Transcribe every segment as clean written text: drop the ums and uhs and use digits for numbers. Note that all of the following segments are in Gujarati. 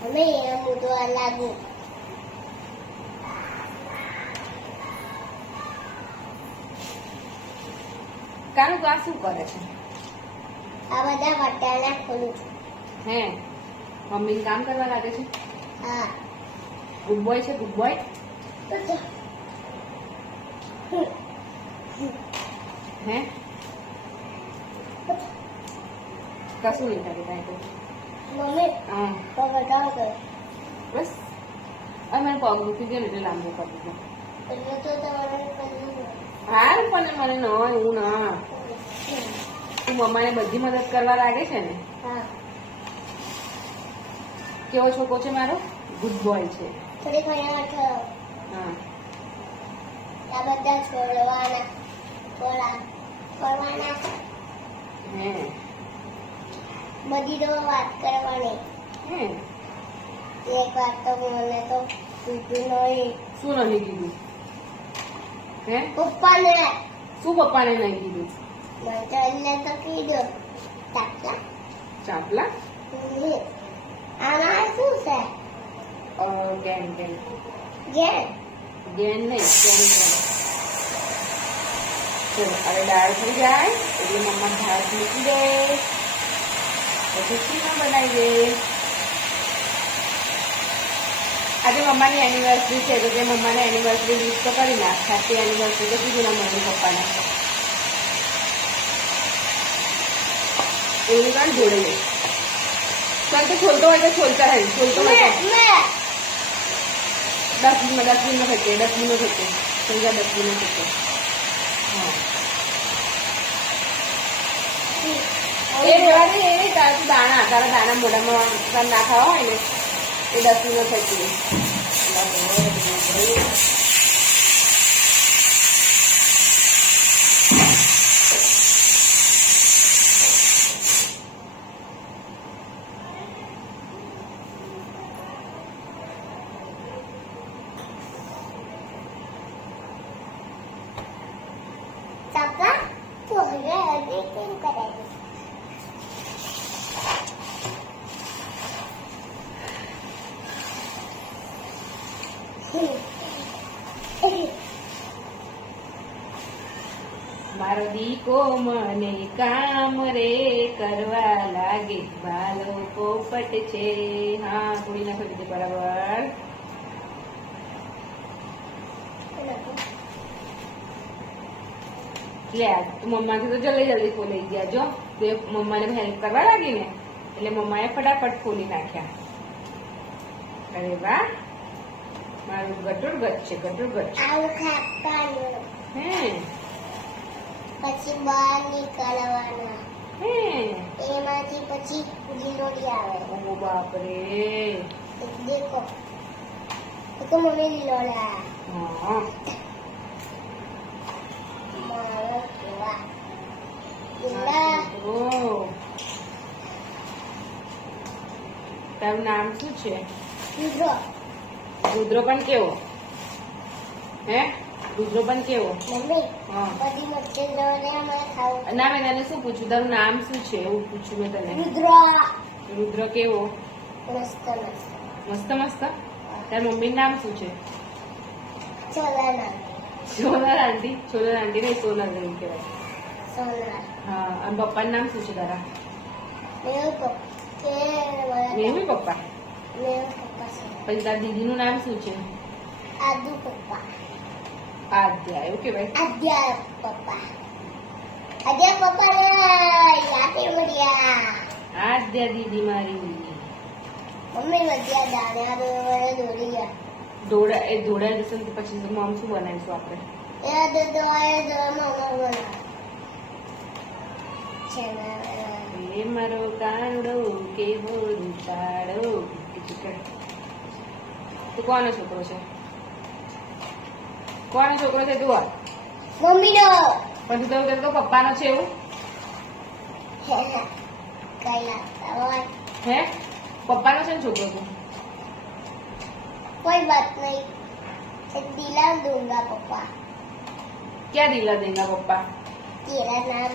Mami, amo to lagu. કાનું તો આ શું કરે છે? આ બધા બટાણા ખોલું છું. હે મમ્મી કામ કરવા લાગે છે? હા. ગુડ બોય છે, ગુડ બોય. હે કશું નહીં કરે કાંઈ તો. મમ્મી, હા તો બતાવો તો. બસ હવે મને પગ દુખી ગયો ને એટલે લાંબો કરી દીધો. એટલે તો તમારે કરવું પડે. હારું પણ મને ન એવું ના. તું મમ્માને બધી મદદ કરવા લાગે છે ને. હા. કેવો છોકરો છે મારો? ગુડ બોય છે. થોડી ઘણી વાર હા આ બધા છોડવાના કરવાના હે બધી તો વાત કરવાની. હે એક વાત તો મને તો કીધું નહીં. શું નહીં કીધું? હે પપ્પાને શું પપ્પાને નહીં કીધું? મને તો કીધું ચાપલા. ચાપલા? આમાં શું છે? Gain gain gain. ગેન નહીં ગેન ગેન. ચલો હવે દાળ થઈ જાય એટલે મમ્મા ભાત મૂકી દે પછી ખીમા બનાવી દે. આજે મમ્માની એનિવર્સરી છે તો તે મમ્માને એનિવર્સરી વિશ તો કરી નાખ. હેપી એનિવર્સરી તો કીધું ના મમ્મી પપ્પાને. એવું કાંઈ જોડે નહીં. ચાલ તો ખોલતો હોય તો ખોલતા રહે. ખોલતો હોય તો ડસ્ટબિનમાં ફેંકે સમજા ડસ્ટબિનમાં ફેંકે. હા એ રેવા દે. એ તારા દાણા મોઢામાં તારે ના ખાવા હોય ને એ ડસ્ટબિનમાં ફેંકી દે. ચાપલા તો હવે કેમ કરાય? મારો દીકો મને કામ રે કરવા લાગે. બાલો પોપટ છે. હા થોડી નાખી દીધી બરાબર. લે તું મમ્માથી તો જલ્દી ખોલી ગયા. જો તે મમ્માને હેલ્પ કરવા લાગી ને એટલે મમ્માએ ફટાફટ ખોલી નાખ્યા. અરે વાહ મારું ગટુરગટ છે ગટુરગટ. આવું ખાવાનું હે પછી બહાર નીકળવાના. હે એમાંથી પછી લીલોડી આવે. ઓ બાપરે. દેખો દેખો મને લીલોડા હા મારો કેવા લીલા. ઓ તારું નામ શું છે? લીલો. રુદ્રો પણ કેવો? હે રુદ્રો પણ કેવો? મમ્મી હા બધી મચ્છી લીલોડા મને ખાવું. ના મેં તને શું પૂછ્યું? તારું નામ શું છે એવું પૂછ્યું મેં તને. રુદ્ર. રુદ્ર કેવો? મસ્ત મસ્ત. મસ્ત મસ્ત. તાર મમ્મીનું નામ શું છે? સોનાના. સોનલ આંટી. સોનલ આંટી નહીં સોનલ એવું કહેવાય. સોના. હા અને પપ્પાનું નામ શું છે તારા? મેરું પપ્પા કે મેહુલ પપ્પા. મેરું પપ્પા છે. પછી તારા દીદીનું નામ શું છે? આદુ પપ્પા. આદ્યા એવું કહેવાય. આદ્યા પપ્પા. આદ્યા પપ્પા ને યાદે મળ્યા. આદ્યા દીદી મારી. મમ્મી વધ્યા દાણા મને દોરી ગયા. ધોળા જશે ને તો પછી આમ શું બનાવીશું આપણે? યાદ તો આયા જવામાં બના છે ને. એ મારો કાનડો કેવો રૂપાળો. તું કોનો છોકરો છે? કોનો છોકરો છે તું? મમ્મીનો. પછી તો એવું કહેતો પપ્પાનો છે એવું? કઈ લાગતા હે પપ્પાનો છે ને છોકરો તું? કોઈ બાત નહીં. એક દિલા દૂંગા પપ્પા. ક્યાં દિલા દેંગા પપ્પા? તેરા નામ.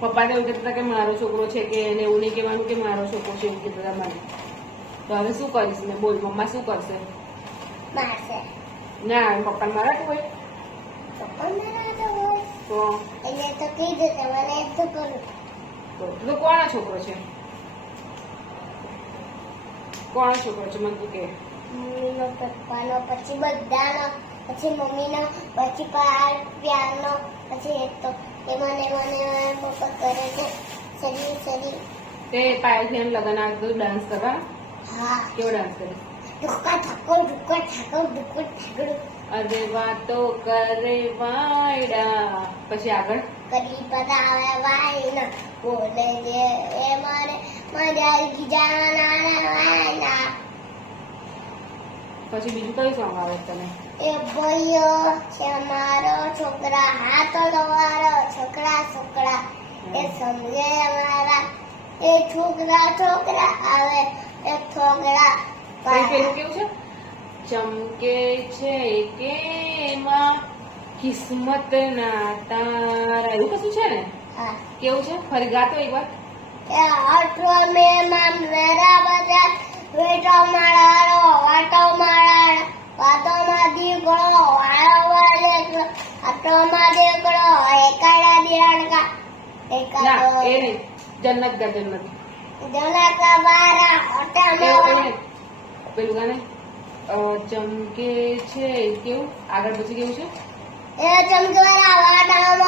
પપ્પાને એવું કહેતા હતા કે મારો છોકરો છે કે એને એવું નહીં કહેવાનું કે મારો છોકરો છે એવું કહેતા હતા મને. તો હવે શું કરીશ મેં બોલ મમ્મા શું કરશે મારશે. ના પપ્પાને મારાતું હોય પપ્પા મારા તો હોય. તો એટલે તો કીધું તમને એ તો કરું. તો કોનો છોકરો છે કોનો છોકરો છે મને તું કે મમ્મીનો, પપ્પાનો, પછી બધાનો, પછી મમ્મીનો, પછી પ્યારનો, પછી એક તો એ મને પપ્પા કરે છે સરી. તે પાયલથી એમ લગન આવે તો ડાન્સ કરવાનો હા. કેવો ડાન્સ કરે ઢુક્કા ઠાકોર ઢુક્કા ઠાકોર ઢુક્કું ઠાકોર. અરે વાતો કરે વાયડા પછી આગળ કદી પદાવે વાયના બોલે જે એ મારે મજા આવી જાના વાયના. પછી બીજું કયું સોંગ આવે તને એ ભાઈઓ છે મારો છોકરા હાથો તમારો છોકરા એ સમજે મારા એ છોકરા આવે એ છોકરા પેલું કેવું છે ચમકે છે કે એમાં કિસ્મત ના તારા એવું કશું છે ને હા. કેવું છે ફરી ગાતો એક વાર એ આટલો મેમાન વેરા બધા વેટો માળારો વાટો માળારો વાતોમાં દીકરો વાળો વાળે આટોમાં દીકરો એકાડા દિયાડકા ના એકાડો એ નહીં જન્નત ગા જન્નત જનકા બારા ઓટામાં પેલું ગાને ચમકે છે કેવું આગળ પછી કેવું છે એ ચમકવાળા વાટામાં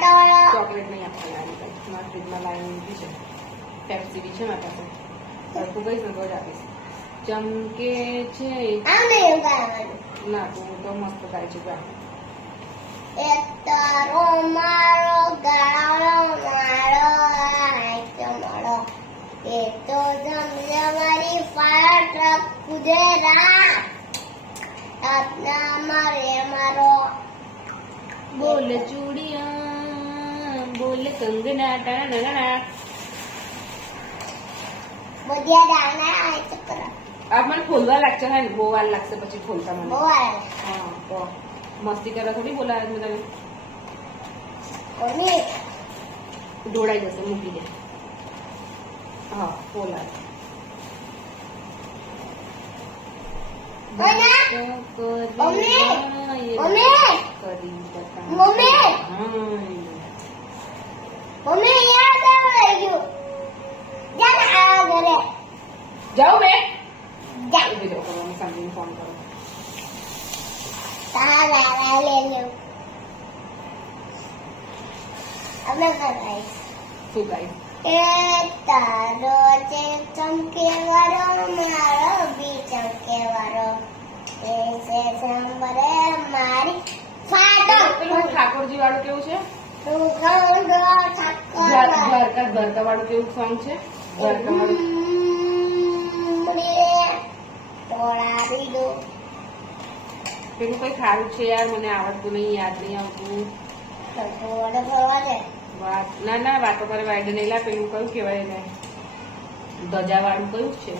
વાટો ચોકલેટ નહીં આપવાની મારા ફ્રીજમાં લાવીને મૂકી છે પેપ્સી બી છે મારા પાસે સરખું કહીશ ને તો જ આપીશ ચમકે છે આમ નહીં ગાવાનું ના તું તો મસ્ત ગાય છે ગા એ તારો મારો ગાળો મારો હાથ મારો એ તો સમજે મારી ફાળા ટ્રક કુદેરા આપના મારે મારો બોલ ચૂડિયા બોલ કંગના ટાણા બધિયા દાના આ ચક્કર આ મને ખોલવા લાગશે હા ને બહુ વાર લાગશે પછી ખોલતા મને બોલ હા તો મસ્તી કરવા થોડી બોલાવે મેં તને ઓની દોડાઈ જશે મૂકી દે હા બોલાવે મમ્મી યાદ આવી ગયું જાને આ ઘરે જાઓ બે જા ઉભી રહો કરો સાંજે ફોન કરો તારા લે લે અમે કરાઈ શું ગાય એ તારો છે ચમકે વાળો મારો બી ચમકે વાળો એ છે સંબરે મારી ફાટો પેલું ઠાકોરજી વાળું કેવું છે તું ગંડો ઠાકોર દ્વારકા વાળું કેવું સોંગ છે દ્વારકા વાળું પોળાવી દો પેલું કઈ સારું છે યાર મને આવડતું નહીં યાદ નહીં આવતું થોડે ફરવા દે વાત ના વાતો કરે વાયડે નહીં લા પેલું કયું કહેવાય ને ધજા વાળું કયું છે